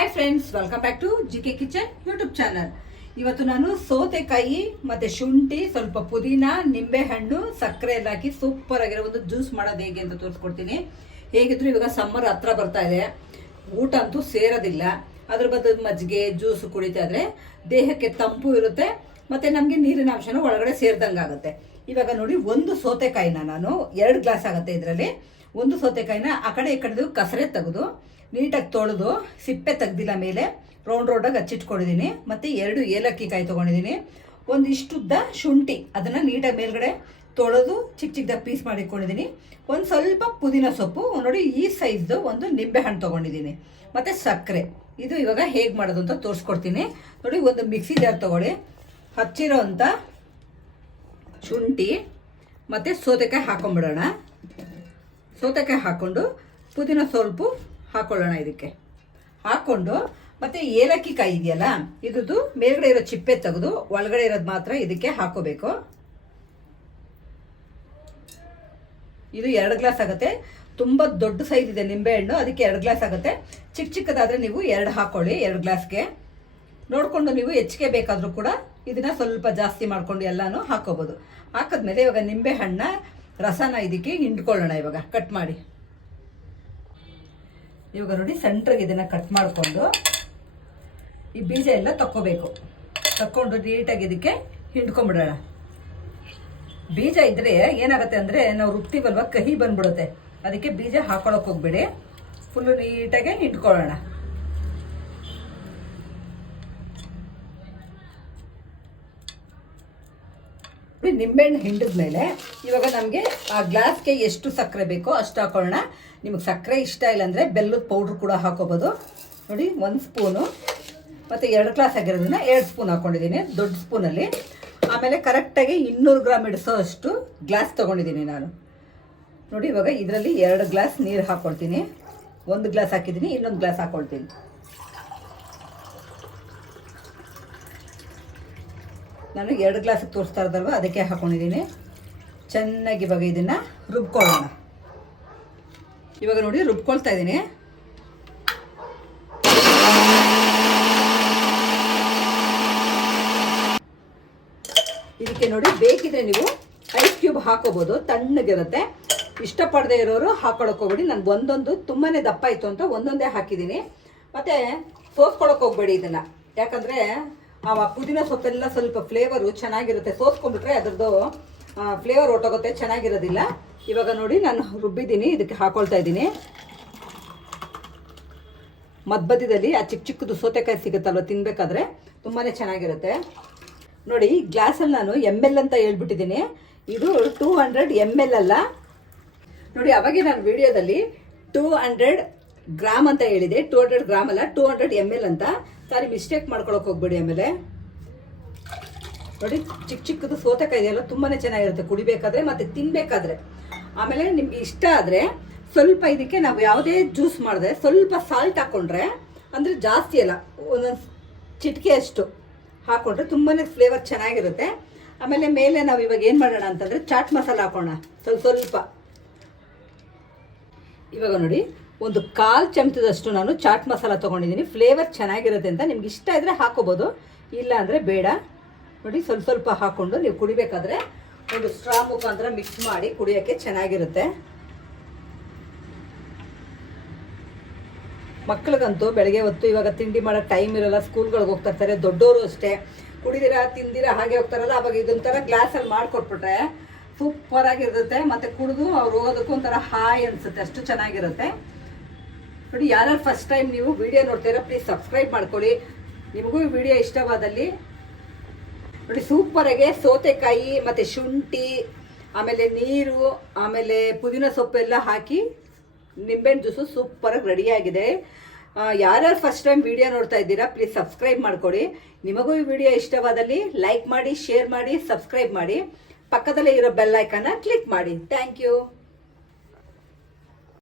Hi friends welcome back to G K kitchen YouTube channel ಇವತ್ತು ನಾನು ಸೌತೆಕಾಯಿ ಮತ್ತೆ ಶುಂಠಿ, ಸ್ವಲ್ಪ ಪುದೀನ ನಿಂಬೆ ಹಣ್ಣು ಸಕ್ಕರೆ ಎಲ್ಲ ಹಾಕಿ ಸೂಪರ್ ಆಗಿರೋ ಒಂದು ಜ್ಯೂಸ್ ಮಾಡೋದು ಹೇಗೆ ಅಂತ ತೋರಿಸ್ಕೊಡ್ತೀನಿ. ಹೇಗಿದ್ರು ಇವಾಗ ಸಮ್ಮರ್ ಹತ್ರ ಬರ್ತಾ ಇದೆ. ಊಟ ಅಂತೂ ಸೇರೋದಿಲ್ಲ. ಅದ್ರ ಬದಲು ಮಜ್ಜಿಗೆ ಜ್ಯೂಸ್ ಕುಡಿತಾ ಇದ್ರೆ ದೇಹಕ್ಕೆ ತಂಪು ಇರುತ್ತೆ, ಮತ್ತೆ ನಮಗೆ ನೀರಿನ ಅಂಶನೂ ಒಳಗಡೆ ಸೇರ್ದಂಗೆ ಆಗುತ್ತೆ. ಇವಾಗ ನೋಡಿ, ಒಂದು ಸೌತೆಕಾಯಿನ ನಾನು ಎರಡು ಗ್ಲಾಸ್ ಆಗುತ್ತೆ ಇದರಲ್ಲಿ. ಒಂದು ಸೌತೆಕಾಯಿನ ಆ ಕಡೆ ಈ ಕಡೆದು ಕಸರೆ ತೆಗೆದು ನೀಟಾಗಿ ತೊಳೆದು ಸಿಪ್ಪೆ ತೆಗ್ದಿಲ್ಲ ಮೇಲೆ ರೌಂಡ್ ರೌಂಡಾಗಿ ಹಚ್ಚಿಟ್ಕೊಂಡಿದ್ದೀನಿ. ಮತ್ತು ಎರಡು ಏಲಕ್ಕಿ ಕಾಯಿ ತೊಗೊಂಡಿದ್ದೀನಿ ಒಂದಿಷ್ಟುದ್ದ ಶುಂಠಿ, ಅದನ್ನು ನೀಟಾಗಿ ಮೇಲ್ಗಡೆ ತೊಳೆದು ಚಿಕ್ಕ ಚಿಕ್ಕದಾಗಿ ಪೀಸ್ ಮಾಡಿಟ್ಕೊಂಡಿದ್ದೀನಿ. ಒಂದು ಸ್ವಲ್ಪ ಪುದೀನ ಸೊಪ್ಪು, ನೋಡಿ ಈ ಸೈಜ್ದು ಒಂದು ನಿಂಬೆಹಣ್ಣು ತೊಗೊಂಡಿದ್ದೀನಿ. ಮತ್ತು ಸಕ್ಕರೆ, ಇದು ಇವಾಗ ಹೇಗೆ ಮಾಡೋದು ಅಂತ ತೋರಿಸ್ಕೊಡ್ತೀನಿ. ನೋಡಿ, ಒಂದು ಮಿಕ್ಸಿ ಜಾರ್ ತೊಗೊಳ್ಳಿ. ಹಚ್ಚಿರೋ ಅಂಥ ಶುಂಠಿ, ಮತ್ತು ಸೌತೆಕಾಯಿ ಹಾಕೊಂಡ್ಬಿಡೋಣ ಸೌತೆಕಾಯಿ ಹಾಕ್ಕೊಂಡು ಪುದೀನ ಸ್ವಲ್ಪ ಹಾಕೊಳ್ಳೋಣ ಇದಕ್ಕೆ. ಹಾಕ್ಕೊಂಡು, ಮತ್ತೆ ಏಲಕ್ಕಿ ಕಾಯಿ ಇದೆಯಲ್ಲ, ಇದ್ರದ್ದು ಮೇಲ್ಗಡೆ ಇರೋ ಚಿಪ್ಪೆ ತೆಗೆದು ಒಳಗಡೆ ಇರೋದು ಮಾತ್ರ ಇದಕ್ಕೆ ಹಾಕೋಬೇಕು. ಇದು ಎರಡು ಗ್ಲಾಸ್ ಆಗುತ್ತೆ. ತುಂಬ ದೊಡ್ಡ ಸೈಜ್ ಇದೆ ನಿಂಬೆಹಣ್ಣು ಅದಕ್ಕೆ ಎರಡು ಗ್ಲಾಸ್ ಆಗುತ್ತೆ. ಚಿಕ್ಕ ಚಿಕ್ಕದಾದರೆ ನೀವು ಎರಡು ಹಾಕೊಳ್ಳಿ, ಎರಡು ಗ್ಲಾಸ್ಗೆ. ನೋಡಿಕೊಂಡು ನೀವು ಹೆಚ್ಚಿಗೆ ಬೇಕಾದರೂ ಕೂಡ ಇದನ್ನ ಸ್ವಲ್ಪ ಜಾಸ್ತಿ ಮಾಡ್ಕೊಂಡು ಎಲ್ಲಾನು ಹಾಕೋಬೋದು. ಹಾಕಿದ್ಮೇಲೆ ಇವಾಗ ನಿಂಬೆ ಹಣ್ಣ ರಸನ ಇದಕ್ಕೆ ಹಿಂಡ್ಕೊಳ್ಳೋಣ ಇವಾಗ, ಕಟ್ ಮಾಡಿ. ಇವಾಗ ನೋಡಿ ಸೆಂಟ್ರಿಗೆ ಇದನ್ನು ಕಟ್ ಮಾಡಿಕೊಂಡು ಈ ಬೀಜ ಎಲ್ಲ ತಕ್ಕೋಬೇಕು. ತಕ್ಕೊಂಡು ನೀಟಾಗಿ ಇದಕ್ಕೆ ಹಿಂಡ್ಕೊಂಬಿಡೋಣ ಬೀಜ ಇದ್ರೆ ಏನಾಗುತ್ತೆ ಅಂದರೆ ನಾವು ರುಬ್ತೀವಲ್ವ, ಕಹಿ ಬಂದ್ಬಿಡುತ್ತೆ. ಅದಕ್ಕೆ ಬೀಜ ಹಾಕೊಳಕ್ ಹೋಗ್ಬೇಡಿ. ಫುಲ್ಲು ನೀಟಾಗಿ ಹಿಂಡ್ಕೊಳ್ಳೋಣ. ನಿಂಬೆಹಣ್ಣು ಹಿಂಡಿದ್ಮೇಲೆ ಇವಾಗ ನಮಗೆ ಆ ಗ್ಲಾಸ್ಗೆ ಎಷ್ಟು ಸಕ್ಕರೆ ಬೇಕೋ ಅಷ್ಟು ಹಾಕೊಳ್ಳೋಣ. ನಿಮಗೆ ಸಕ್ಕರೆ ಇಷ್ಟ ಇಲ್ಲ ಅಂದರೆ ಬೆಲ್ಲದ ಪೌಡ್ರ್ ಕೂಡ ಹಾಕೋಬೋದು. ನೋಡಿ, ಒಂದು ಸ್ಪೂನು. ಮತ್ತು ಎರಡು ಗ್ಲಾಸ್ ಆಗಿರೋದನ್ನ ಎರಡು ಸ್ಪೂನ್ ಹಾಕ್ಕೊಂಡಿದ್ದೀನಿ ದೊಡ್ಡ ಸ್ಪೂನಲ್ಲಿ. ಆಮೇಲೆ ಕರೆಕ್ಟಾಗಿ ಇನ್ನೂರು ಗ್ರಾಮ್ ಇಡಿಸೋ ಅಷ್ಟು ಗ್ಲಾಸ್ ತೊಗೊಂಡಿದ್ದೀನಿ ನಾನು. ನೋಡಿ, ಇವಾಗ ಇದರಲ್ಲಿ ಎರಡು ಗ್ಲಾಸ್ ನೀರು ಹಾಕ್ಕೊಳ್ತೀನಿ ಒಂದು ಗ್ಲಾಸ್ ಹಾಕಿದ್ದೀನಿ, ಇನ್ನೊಂದು ಗ್ಲಾಸ್ ಹಾಕ್ಕೊಳ್ತೀನಿ ನಾನು ಎರಡು ಗ್ಲಾಸ್ ತೋರಿಸ್ತಾ ಇರೋದಲ್ವ? ಅದಕ್ಕೆ ಹಾಕೊಂಡಿದ್ದೀನಿ. ಚೆನ್ನಾಗಿ ಇವಾಗ ಇದನ್ನು ರುಬ್ಕೊಳ್ಳೋಣ. ಇವಾಗ ನೋಡಿ ರುಬ್ಕೊಳ್ತಾ ಇದ್ದೀನಿ. ಇದಕ್ಕೆ ನೋಡಿ ಬೇಕಿದ್ರೆ ನೀವು ಐಸ್ ಕ್ಯೂಬ್ ಹಾಕೋಬೋದು, ತಣ್ಣಗಿರುತ್ತೆ. ಇಷ್ಟಪಡದೆ ಇರೋರು ಹಾಕೊಳಕ್ಕೆ ಹೋಗ್ಬೇಡಿ. ನಾನು ಒಂದೊಂದು ತುಂಬಾ ದಪ್ಪ ಇತ್ತು ಅಂತ ಒಂದೊಂದೇ ಹಾಕಿದ್ದೀನಿ. ಮತ್ತೆ ಸೋಸ್ಕೊಳಕ್ಕೆ ಹೋಗ್ಬೇಡಿ ಇದನ್ನ. ಯಾಕಂದ್ರೆ ಆ ಪುದೀನ ಸೊಪ್ಪೆಲ್ಲ ಸ್ವಲ್ಪ ಫ್ಲೇವರು ಚೆನ್ನಾಗಿರುತ್ತೆ. ಸೋಸ್ಕೊಂಡ್ಬಿಟ್ರೆ ಅದ್ರದ್ದು ಫ್ಲೇವರ್ ಹೊಟ್ಟೋಗುತ್ತೆ ಚೆನ್ನಾಗಿರೋದಿಲ್ಲ. ಇವಾಗ ನೋಡಿ, ನಾನು ರುಬ್ಬಿದ್ದೀನಿ, ಇದಕ್ಕೆ ಹಾಕೊಳ್ತಾ ಇದ್ದೀನಿ. ಮದ್ಬದಿದಲ್ಲಿ ಆ ಚಿಕ್ಕ ಚಿಕ್ಕದು ಸೌತೆಕಾಯಿ ಸಿಗುತ್ತಲ್ವ, ತಿನ್ಬೇಕಾದ್ರೆ ತುಂಬಾ ಚೆನ್ನಾಗಿರುತ್ತೆ. ನೋಡಿ ಗ್ಲಾಸಲ್ಲಿ ನಾನು ಎಂ ಎಲ್ ಅಂತ ಹೇಳ್ಬಿಟ್ಟಿದ್ದೀನಿ. ಇದು ಟೂ ಹಂಡ್ರೆಡ್ ಎಂ ಎಲ್ ಅಲ್ಲ. ನೋಡಿ, ಅವಾಗೆ ನಾನು ವಿಡಿಯೋದಲ್ಲಿ ಟೂ ಹಂಡ್ರೆಡ್ ಗ್ರಾಮ್ ಅಂತ ಹೇಳಿದೆ ಟೂ ಹಂಡ್ರೆಡ್ ಗ್ರಾಮ್ ಅಲ್ಲ ಟೂ ಹಂಡ್ರೆಡ್ ಎಂ ಎಲ್ ಅಂತ. ಸಾರಿ ಮಿಸ್ಟೇಕ್ ಮಾಡ್ಕೊಳಕ್ ಹೋಗ್ಬೇಡಿ ಆಮೇಲೆ. ನೋಡಿ ಚಿಕ್ಕ ಚಿಕ್ಕದು ಸೋತೆಕಾಯಿ ಇದೆಯಲ್ಲ, ತುಂಬಾನೇ ಚೆನ್ನಾಗಿರುತ್ತೆ. ಕುಡಿಬೇಕಾದ್ರೆ ಮತ್ತೆ ತಿನ್ಬೇಕಾದ್ರೆ. ಆಮೇಲೆ ನಿಮ್ಗೆ ಇಷ್ಟ ಆದ್ರೆ ಸ್ವಲ್ಪ ಇದಕ್ಕೆ ನಾವು ಯಾವುದೇ ಜ್ಯೂಸ್ ಮಾಡಿದ್ರೆ ಸ್ವಲ್ಪ ಸಾಲ್ಟ್ ಹಾಕೊಂಡ್ರೆ, ಅಂದ್ರೆ ಜಾಸ್ತಿ ಅಲ್ಲ, ಒಂದೊಂದು ಚಿಟಿಕೆ ಅಷ್ಟು ಹಾಕೊಂಡ್ರೆ ತುಂಬಾನೇ ಫ್ಲೇವರ್ ಚೆನ್ನಾಗಿರುತ್ತೆ. ಆಮೇಲೆ ಮೇಲೆ ನಾವು ಇವಾಗ ಏನು ಮಾಡೋಣ ಅಂತಂದ್ರೆ, ಚಾಟ್ ಮಸಾಲ ಹಾಕೋಣ. ಸ್ವಲ್ಪ ಸ್ವಲ್ಪ. ಇವಾಗ ನೋಡಿ ಒಂದು ಕಾಲು ಚಮಚದಷ್ಟು ನಾನು ಚಾಟ್ ಮಸಾಲ ತೊಗೊಂಡಿದ್ದೀನಿ. ಫ್ಲೇವರ್ ಚೆನ್ನಾಗಿರುತ್ತೆ ಅಂತ ನಿಮ್ಗೆ ಇಷ್ಟ ಇದ್ದರೆ ಹಾಕೋಬೋದು. ಇಲ್ಲ ಅಂದರೆ ಬೇಡ. ನೋಡಿ, ಸ್ವಲ್ಪ ಸ್ವಲ್ಪ ಹಾಕ್ಕೊಂಡು ನೀವು ಕುಡಿಬೇಕಾದ್ರೆ ಒಂದು ಸ್ಟ್ರಾ ಮುಖಾಂತರ ಮಿಕ್ಸ್ ಮಾಡಿ ಕುಡಿಯೋಕ್ಕೆ ಚೆನ್ನಾಗಿರುತ್ತೆ. ಮಕ್ಳಿಗಂತೂ ಬೆಳಗ್ಗೆ ಹೊತ್ತು ಇವಾಗ ತಿಂಡಿ ಮಾಡೋ ಟೈಮ್ ಇರಲ್ಲ ಸ್ಕೂಲ್ಗಳಿಗೆ ಹೋಗ್ತಾ ಇರ್ತಾರೆ ದೊಡ್ಡವರು ಅಷ್ಟೇ. ಕುಡಿದಿರಾ, ತಿಂದಿರಾ, ಹಾಗೆ ಹೋಗ್ತಾರಲ್ಲ, ಅವಾಗ ಇದೊಂಥರ ಗ್ಲಾಸಲ್ಲಿ ಮಾಡಿಕೊಟ್ಬಿಟ್ರೆ ಸೂಪರ್ ಮತ್ತು ಮತ್ತೆ ಕುಡಿದು ಅವ್ರು ಹೋಗೋದಕ್ಕೂ ಒಂಥರ ಹಾಯ್ ಅನಿಸುತ್ತೆ, ಅಷ್ಟು ಚೆನ್ನಾಗಿರುತ್ತೆ. ನೋಡಿ, ಯಾರ್ಯಾರು ಫಸ್ಟ್ ಟೈಮ್ ನೀವು ವಿಡಿಯೋ ನೋಡ್ತೀರಾ ಪ್ಲೀಸ್ ಸಬ್ಸ್ಕ್ರೈಬ್ ಮಾಡ್ಕೊಳ್ಳಿ. ನಿಮಗೂ ಈ ವಿಡಿಯೋ ಇಷ್ಟವಾದಲ್ಲಿ. ನೋಡಿ ಸೂಪರಾಗೆ ಸೌತೆಕಾಯಿ, ಮತ್ತು ಶುಂಠಿ, ಆಮೇಲೆ ನೀರು, ಆಮೇಲೆ ಪುದೀನ ಸೊಪ್ಪೆಲ್ಲ ಹಾಕಿ ನಿಂಬೆಹಣ್ಣು ಜ್ಯೂಸು ಸೂಪರಾಗಿ ರೆಡಿಯಾಗಿದೆ ಯಾರ್ಯಾರು ಫಸ್ಟ್ ಟೈಮ್ ವಿಡಿಯೋ ನೋಡ್ತಾ ಇದ್ದೀರಾ ಪ್ಲೀಸ್ ಸಬ್ಸ್ಕ್ರೈಬ್ ಮಾಡ್ಕೊಳ್ಳಿ. ನಿಮಗೂ ಈ ವಿಡಿಯೋ ಇಷ್ಟವಾದಲ್ಲಿ ಲೈಕ್ ಮಾಡಿ ಶೇರ್ ಮಾಡಿ ಸಬ್ಸ್ಕ್ರೈಬ್ ಮಾಡಿ. ಪಕ್ಕದಲ್ಲೇ ಇರೋ ಬೆಲ್ ಐಕನ್ನ ಕ್ಲಿಕ್ ಮಾಡಿ. Thank you